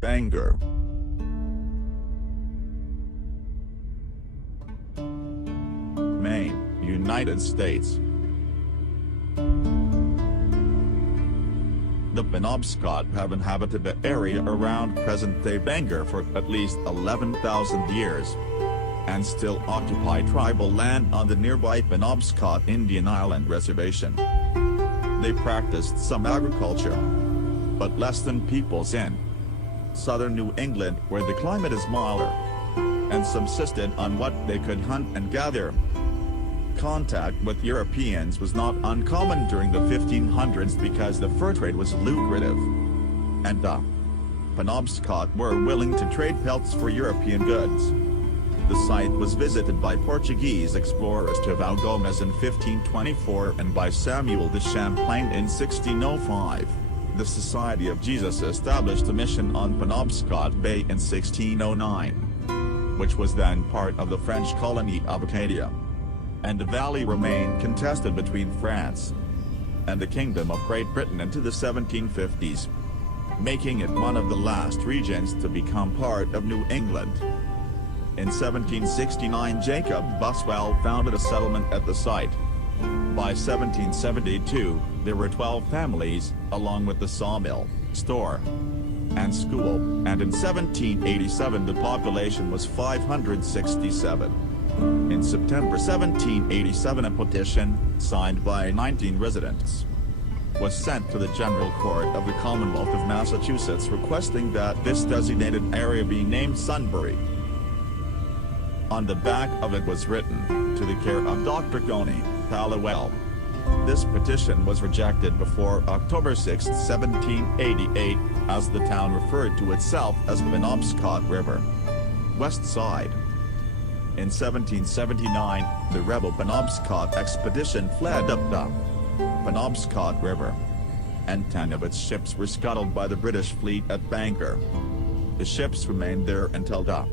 Bangor, Maine, United States. The Penobscot have inhabited the area around present-day Bangor for at least 11,000 years, and still occupy tribal land on the nearby Penobscot Indian Island Reservation. They practiced some agriculture, but less than peoples in southern New England, where the climate is milder, and subsisted on what they could hunt and gather. Contact with Europeans was not uncommon during the 1500s because the fur trade was lucrative, and the Penobscot were willing to trade pelts for European goods. The site was visited by Portuguese explorers Tavão Gomes in 1524 and by Samuel de Champlain in 1605. The Society of Jesus established a mission on Penobscot Bay in 1609, which was then part of the French colony of Acadia, and the valley remained contested between France and the Kingdom of Great Britain into the 1750s, making it one of the last regions to become part of New England. In 1769 Jacob Buswell founded a settlement at the site. By 1772, there were 12 families, along with the sawmill, store, and school, and in 1787 the population was 567. In September 1787 a petition, signed by 19 residents, was sent to the General Court of the Commonwealth of Massachusetts requesting that this designated area be named Sunbury. On the back of it was written, "To the care of Dr. Goni, Pallowell." This petition was rejected before October 6, 1788, as the town referred to itself as Penobscot River, West Side. In 1779, the rebel Penobscot expedition fled up the Penobscot River, and 10 of its ships were scuttled by the British fleet at Bangor. The ships remained there until the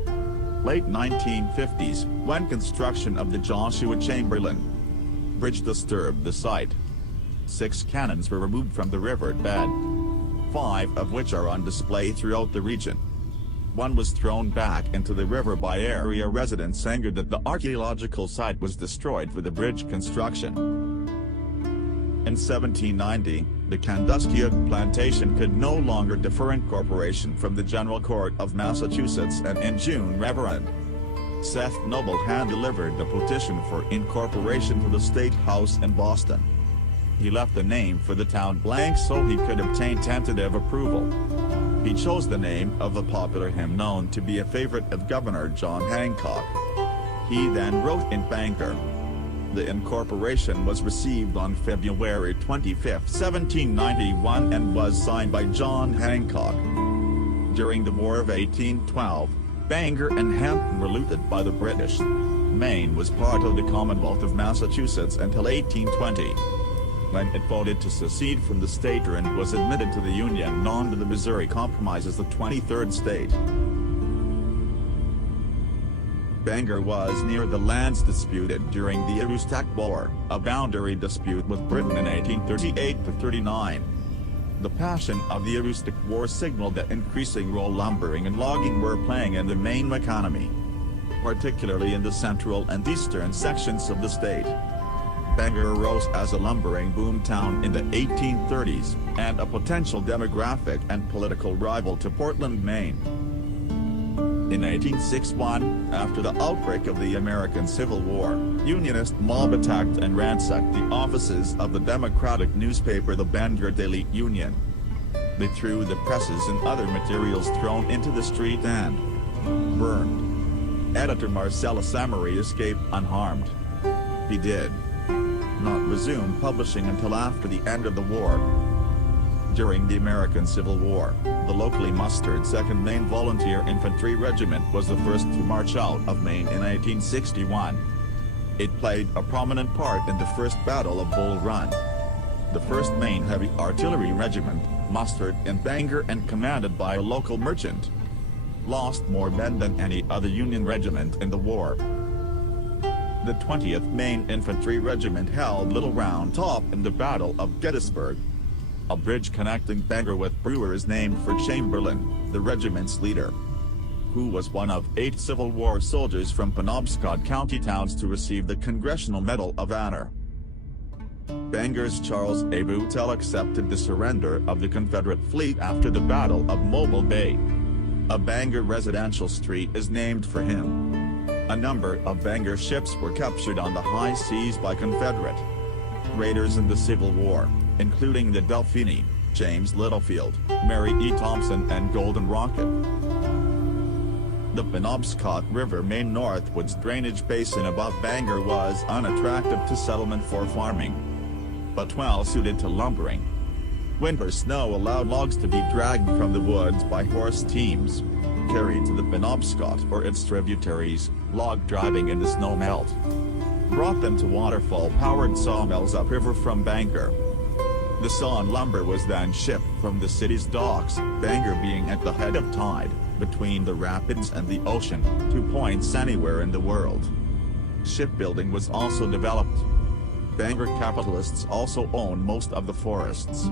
late 1950s, when construction of the Joshua Chamberlain Bridge disturbed the site. 6 cannons were removed from the river bed, 5 of which are on display throughout the region. One was thrown back into the river by area residents angered that the archaeological site was destroyed for the bridge construction. In 1790, the Kansaskia plantation could no longer defer incorporation from the General Court of Massachusetts, and in June Reverend Seth Noble hand-delivered the petition for incorporation to the State House in Boston. He left the name for the town blank so he could obtain tentative approval. He chose the name of a popular hymn known to be a favorite of Governor John Hancock. He then wrote in Bangor. The incorporation was received on February 25, 1791 and was signed by John Hancock. During the War of 1812, Bangor and Hampton were looted by the British. Maine was part of the Commonwealth of Massachusetts until 1820, when it voted to secede from the state and was admitted to the Union under the Missouri Compromise as the 23rd state. Bangor was near the lands disputed during the Aroostook War, a boundary dispute with Britain in 1838–39. The passion of the Aroostook War signaled that increasing role lumbering and logging were playing in the Maine economy, particularly in the central and eastern sections of the state. Bangor rose as a lumbering boom town in the 1830s, and a potential demographic and political rival to Portland, Maine. In 1861, after the outbreak of the American Civil War, Unionist mob attacked and ransacked the offices of the Democratic newspaper the Bangor Daily Union. They threw the presses and other materials thrown into the street and burned. Editor Marcellus Emery escaped unharmed. He did not resume publishing until after the end of the war. During the American Civil War, the locally mustered 2nd Maine Volunteer Infantry Regiment was the first to march out of Maine in 1861. It played a prominent part in the First Battle of Bull Run. The 1st Maine Heavy Artillery Regiment, mustered in Bangor and commanded by a local merchant, lost more men than any other Union regiment in the war. The 20th Maine Infantry Regiment held Little Round Top in the Battle of Gettysburg. A bridge connecting Bangor with Brewer is named for Chamberlain, the regiment's leader, who was one of 8 Civil War soldiers from Penobscot county towns to receive the Congressional Medal of Honor. Bangor's Charles A. Bootle accepted the surrender of the Confederate fleet after the Battle of Mobile Bay. A Bangor residential street is named for him. A number of Bangor ships were captured on the high seas by Confederate raiders in the Civil War, including the Delphine, James Littlefield, Mary E. Thompson and Golden Rocket. The Penobscot River Maine northwards drainage basin above Bangor was unattractive to settlement for farming, but well suited to lumbering. Winter snow allowed logs to be dragged from the woods by horse teams, carried to the Penobscot or its tributaries. Log driving in the snow melt brought them to waterfall-powered sawmills upriver from Bangor. The sawn lumber was then shipped from the city's docks, Bangor being at the head of tide, between the rapids and the ocean, 2 points anywhere in the world. Shipbuilding was also developed. Bangor capitalists also owned most of the forests.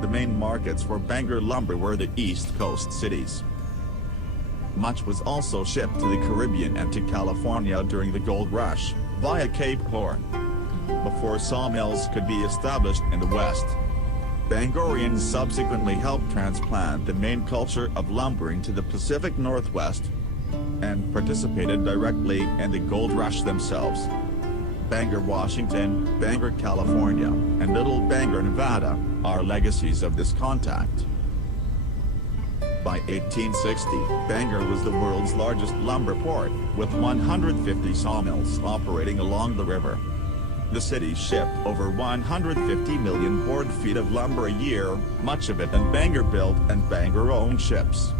The main markets for Bangor lumber were the East Coast cities. Much was also shipped to the Caribbean and to California during the Gold Rush, via Cape Horn, before sawmills could be established in the West. Bangorians subsequently helped transplant the Maine culture of lumbering to the Pacific Northwest, and participated directly in the Gold Rush themselves. Bangor, Washington, Bangor, California, and Little Bangor, Nevada, are legacies of this contact. By 1860, Bangor was the world's largest lumber port, with 150 sawmills operating along the river. The city shipped over 150 million board feet of lumber a year, much of it in Bangor-built and Bangor-owned ships.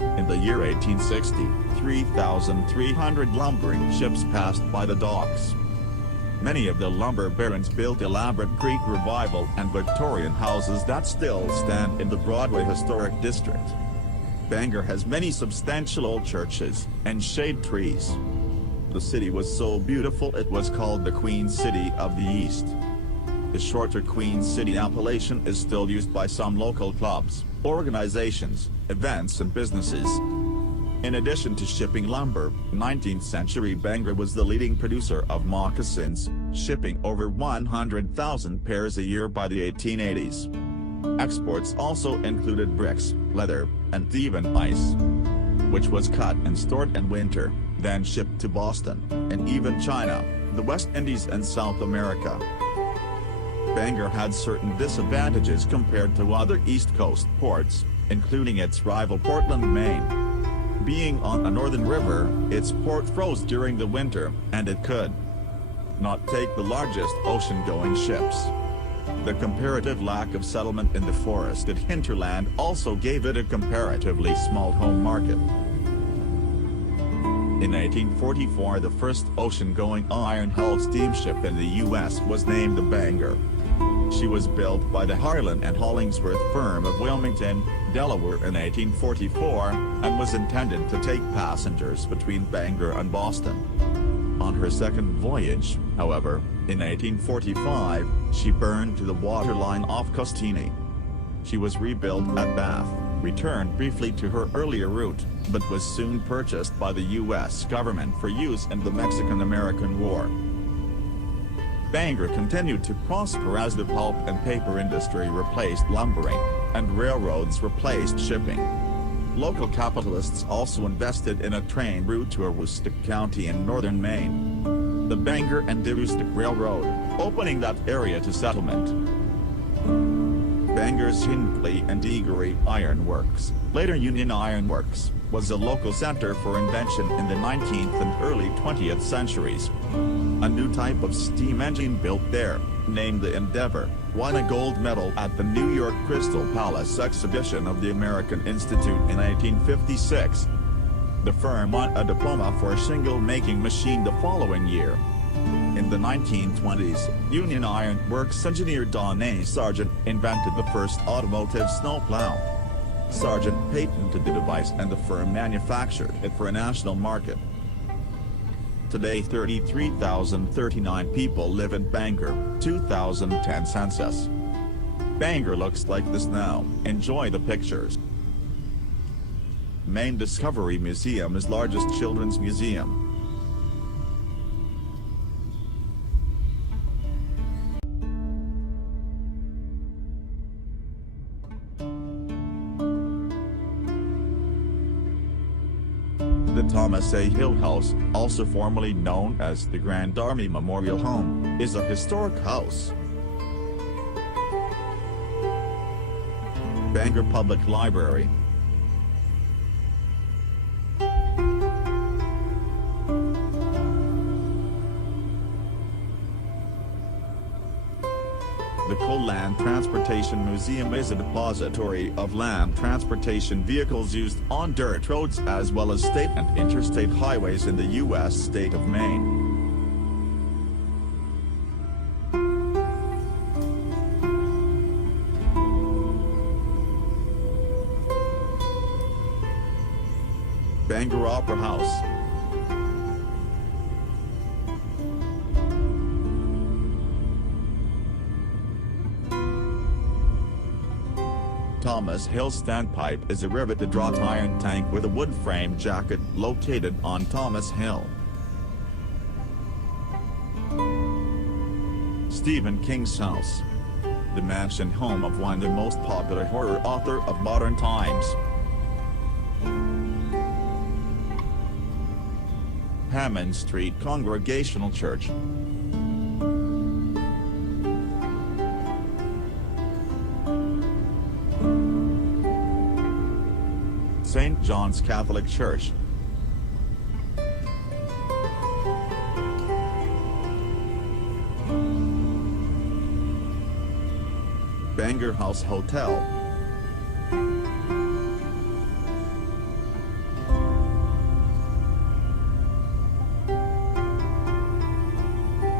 In the year 1860, 3,300 lumbering ships passed by the docks. Many of the lumber barons built elaborate Greek Revival and Victorian houses that still stand in the Broadway Historic District. Bangor has many substantial old churches and shade trees. The city was so beautiful it was called the Queen City of the East. The shorter Queen City appellation is still used by some local clubs, organizations, events and businesses. In addition to shipping lumber, 19th century Bangor was the leading producer of moccasins, shipping over 100,000 pairs a year by the 1880s. Exports also included bricks, leather, and even ice, which was cut and stored in winter, then shipped to Boston, and even China, the West Indies and South America. Bangor had certain disadvantages compared to other East Coast ports, including its rival Portland, Maine. Being on a northern river, its port froze during the winter, and it could not take the largest ocean-going ships. The comparative lack of settlement in the forested hinterland also gave it a comparatively small home market. In 1844, the first ocean-going iron-hulled steamship in the U.S. was named the Bangor. She was built by the Harlan and Hollingsworth firm of Wilmington, Delaware in 1844, and was intended to take passengers between Bangor and Boston. On her second voyage, however, in 1845, she burned to the waterline off Costini. She was rebuilt at Bath, returned briefly to her earlier route, but was soon purchased by the U.S. government for use in the Mexican-American War. Bangor continued to prosper as the pulp and paper industry replaced lumbering, and railroads replaced shipping. Local capitalists also invested in a train route to Aroostook County in northern Maine, the Bangor and Aroostook Railroad, opening that area to settlement. Bangor's Hindley and Eagery Iron Works, later Union Iron Works, was a local center for invention in the 19th and early 20th centuries. A new type of steam engine built there, named the Endeavor, won a gold medal at the New York Crystal Palace exhibition of the American Institute in 1856. The firm won a diploma for a shingle-making machine the following year. In the 1920s, Union Iron Works engineer Don A. Sargent invented the first automotive snowplow. Sargent patented the device and the firm manufactured it for a national market. Today 33,039 people live in Bangor, 2010 census. Bangor looks like this now. Enjoy the pictures. Maine Discovery Museum is largest children's museum. The Thomas A. Hill House, also formerly known as the Grand Army Memorial Home, is a historic house. Bangor Public Library. The Coal Land Transportation Museum is a depository of land transportation vehicles used on dirt roads as well as state and interstate highways in the U.S. state of Maine. Bangor Opera House. Thomas Hill Standpipe is a riveted wrought iron tank with a wood frame jacket located on Thomas Hill. Stephen King's house. The mansion home of one of the most popular horror author of modern times. Hammond Street Congregational Church. St. John's Catholic Church. Bangor House Hotel.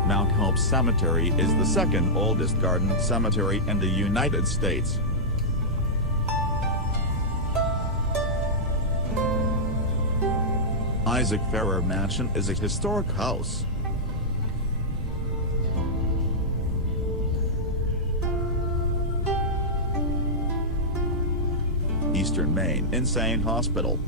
Mount Hope Cemetery is the second oldest garden cemetery in the United States. Isaac Farrer Mansion is a historic house. Eastern Maine Insane Hospital.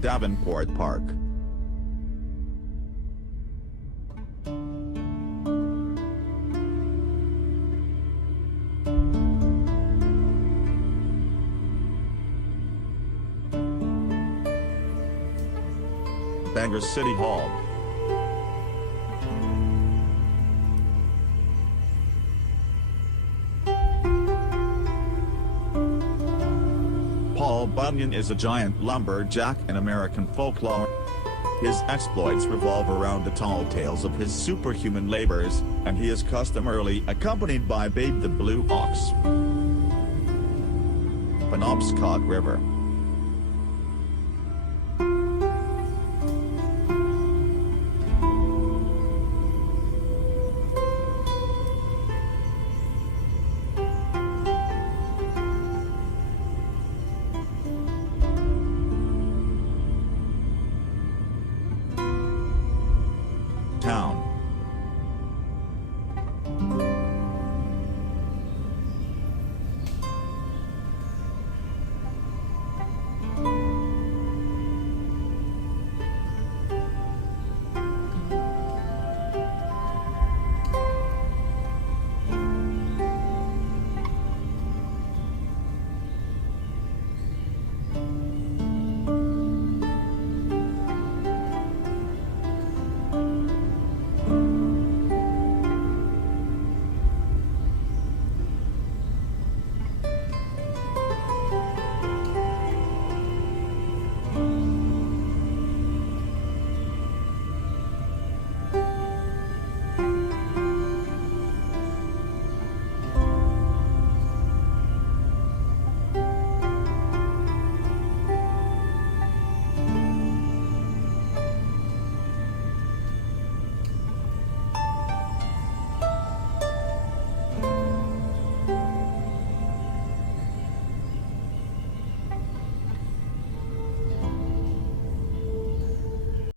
Davenport Park. Bangor City Hall. Paul Bunyan is a giant lumberjack in American folklore. His exploits revolve around the tall tales of his superhuman labors, and he is customarily accompanied by Babe the Blue Ox. Penobscot River.